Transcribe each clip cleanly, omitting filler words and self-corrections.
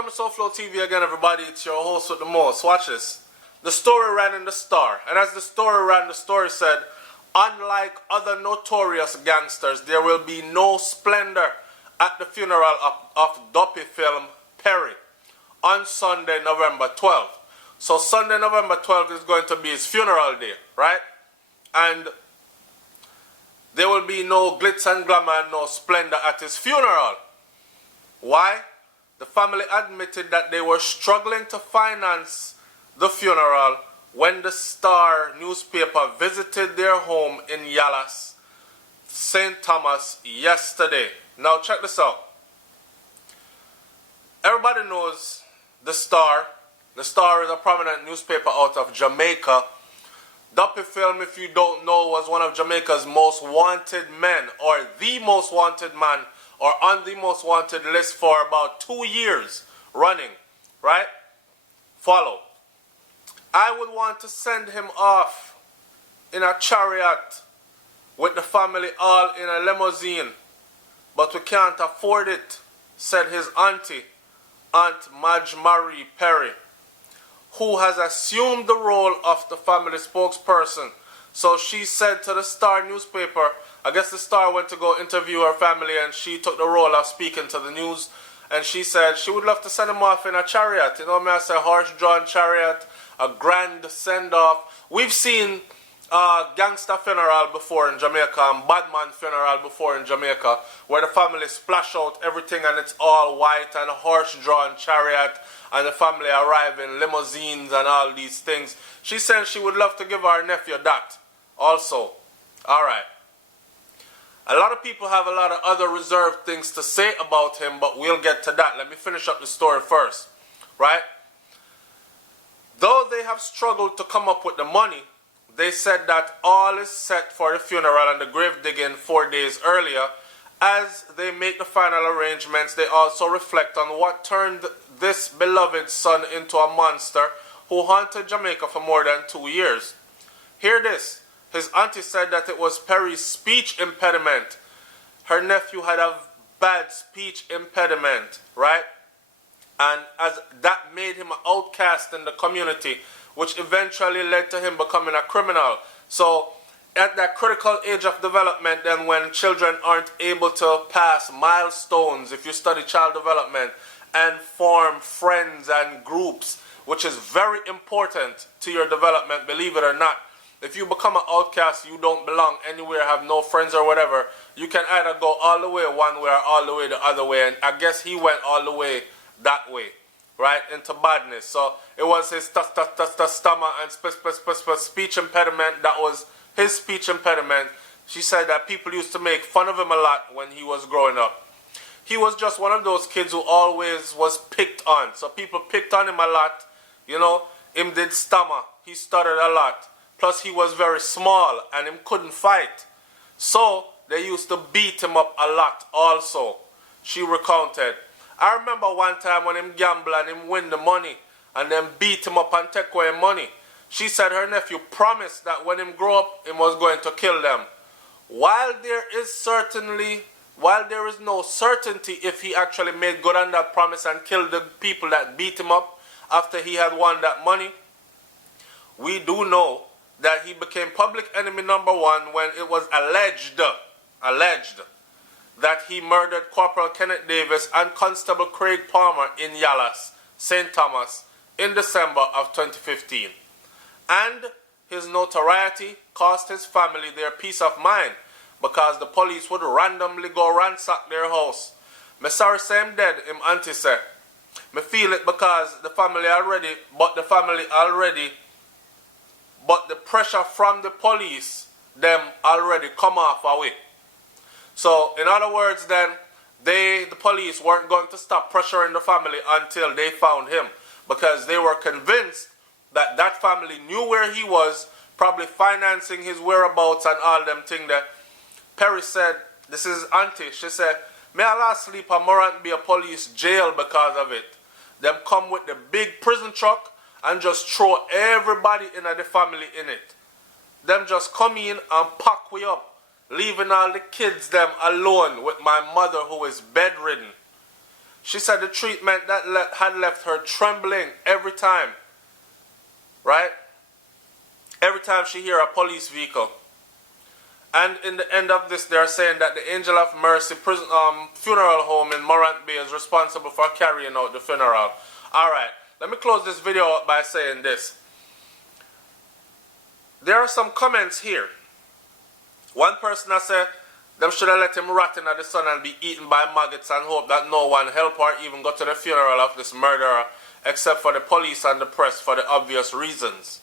Welcome to SouFLoTV again, everybody. It's your host with the most. Watch this. The story ran in the Star, and as the story ran, the story said, unlike other notorious gangsters, there will be no splendor at the funeral of DUPPY film Perry on Sunday, November 12th. So Sunday, November 12th is going to be his funeral day, right? And there will be no glitz and glamour and no splendor at his funeral. Why? The family admitted that they were struggling to finance the funeral when the Star newspaper visited their home in Yalas, St. Thomas yesterday. Now check this out. Everybody knows the Star. The Star is a prominent newspaper out of Jamaica. DUPPY film, if you don't know, was one of Jamaica's most wanted men, or the most wanted man, or on the most wanted list for about 2 years running, right? Follow. I would want to send him off in a chariot with the family all in a limousine, but we can't afford it, said his auntie, Aunt Madge Marie Perry, who has assumed the role of the family spokesperson. So she said to the Star newspaper, I guess the Star went to go interview her family and she took the role of speaking to the news, and she said she would love to send him off in a chariot. You know me, I say horse-drawn chariot, a grand send-off. We've seen gangster funeral before in Jamaica and badman funeral before in Jamaica, where the family splash out everything and it's all white and a horse-drawn chariot and the family arrive in limousines and all these things. She said she would love to give her nephew that also. Alright. A lot of people have a lot of other reserved things to say about him, but we'll get to that. Let me finish up the story first. Right? Though they have struggled to come up with the money, they said that all is set for the funeral and the grave digging 4 days earlier. As they make the final arrangements, they also reflect on what turned this beloved son into a monster who haunted Jamaica for more than 2 years. Hear this. His auntie said that it was Perry's speech impediment. Her nephew had a bad speech impediment, right? And as that made him an outcast in the community, which eventually led to him becoming a criminal. So at that critical age of development, then when children aren't able to pass milestones, if you study child development, and form friends and groups, which is very important to your development, believe it or not. If you become an outcast, you don't belong anywhere, have no friends or whatever, you can either go all the way one way or all the way the other way. And I guess he went all the way that way, right, into badness. So it was his stammer and speech impediment. That was his speech impediment. She said that people used to make fun of him a lot when he was growing up. He was just one of those kids who always was picked on. So people picked on him a lot. You know, him did stammer. He stuttered a lot. Plus he was very small and him couldn't fight. So they used to beat him up a lot also, she recounted. I remember one time when him gamble and him win the money and then beat him up and take away money. She said her nephew promised that when him grow up, him was going to kill them. While there is no certainty if he actually made good on that promise and killed the people that beat him up after he had won that money, we do know that he became public enemy number one when it was alleged that he murdered Corporal Kenneth Davis and Constable Craig Palmer in Yalas, St. Thomas, in December of 2015. And his notoriety cost his family their peace of mind because the police would randomly go ransack their house. Me sorry say him dead, him auntie said. Me feel it because the pressure from the police, them already come off away. So, in other words then, the police weren't going to stop pressuring the family until they found him, because they were convinced that that family knew where he was, probably financing his whereabouts and all them thing that. Perry said, this is auntie, she said, may I last sleep and mustn't be a police jail because of it. Them come with the big prison truck and just throw everybody in the family in it. Them just come in and pack we up, leaving all the kids them alone with my mother who is bedridden. She said the treatment that had left her trembling every time, right? Every time she hear a police vehicle. And in the end of this, they're saying that the Angel of Mercy funeral home in Morant Bay is responsible for carrying out the funeral. Alright, let me close this video out by saying this. There are some comments here. One person has said, them should have let him rot in the sun and be eaten by maggots and hope that no one help or even go to the funeral of this murderer except for the police and the press for the obvious reasons.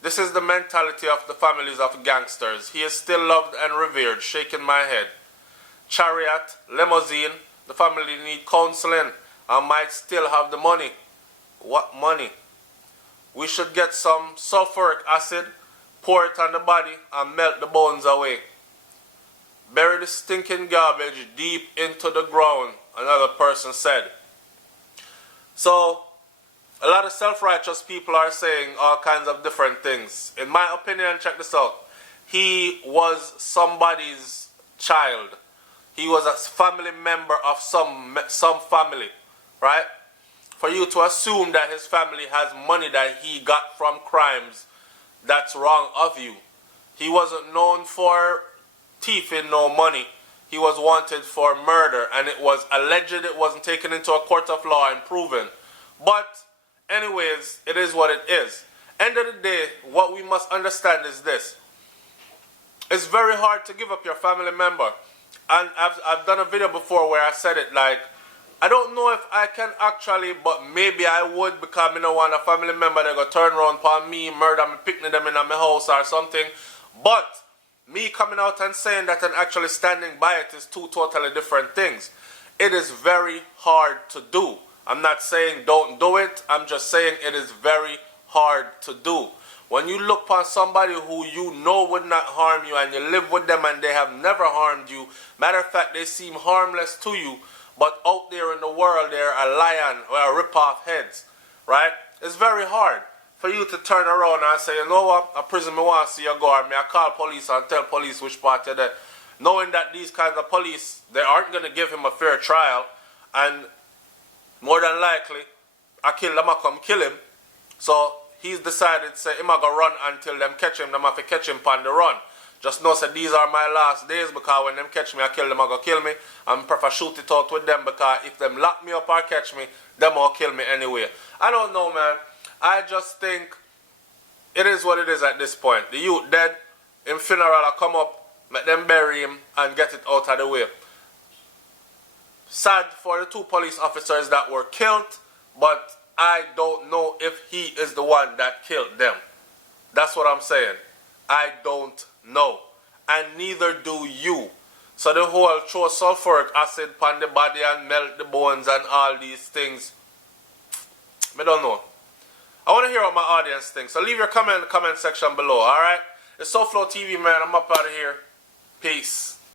This is the mentality of the families of gangsters. He is still loved and revered, shaking my head. Chariot, limousine, the family need counseling and might still have the money. What money? We should get some sulfuric acid, pour it on the body and melt the bones away. Bury the stinking garbage deep into the ground, another person said. So, a lot of self-righteous people are saying all kinds of different things. In my opinion, check this out. He was somebody's child. He was a family member of some family, right? For you to assume that his family has money that he got from crimes, that's wrong of you. He wasn't known for thieving no money. He was wanted for murder, and it was alleged, it wasn't taken into a court of law and proven. But anyways, it is what it is. End of the day, what we must understand is this. It's very hard to give up your family member. And I've done a video before where I said it like, I don't know if I can actually, but maybe I would, because I don't want a family member that go turn around upon me, murder me, picnic them in my house or something. But me coming out and saying that and actually standing by it is two totally different things. It is very hard to do. I'm not saying don't do it. I'm just saying it is very hard to do. When you look upon somebody who you know would not harm you and you live with them and they have never harmed you, matter of fact, they seem harmless to you, but out there in the world they're a lion or a rip-off heads, right? It's very hard for you to turn around and say, you know what, a prison me want to see you go, or me I call police and tell police which part you're there. Knowing that these kinds of police, they aren't going to give him a fair trial, and more than likely, I kill them, I come kill him. So he's decided, say, him I go run until them catch him, them have to catch him on the run. Just know, say, these are my last days, because when them catch me, I kill them, I go kill me. And prefer shoot it out with them, because if them lock me up or catch me, them will kill me anyway. I don't know, man. I just think it is what it is at this point. The youth dead, in funeral I come up, make them bury him and get it out of the way. Sad for the two police officers that were killed, but I don't know if he is the one that killed them. That's what I'm saying. I don't know. And neither do you. So the whole throw sulfuric acid upon the body and melt the bones and all these things, I don't know. I want to hear what my audience thinks. So leave your comment in the comment section below, alright? It's SouFLoTV, man. I'm up out of here. Peace.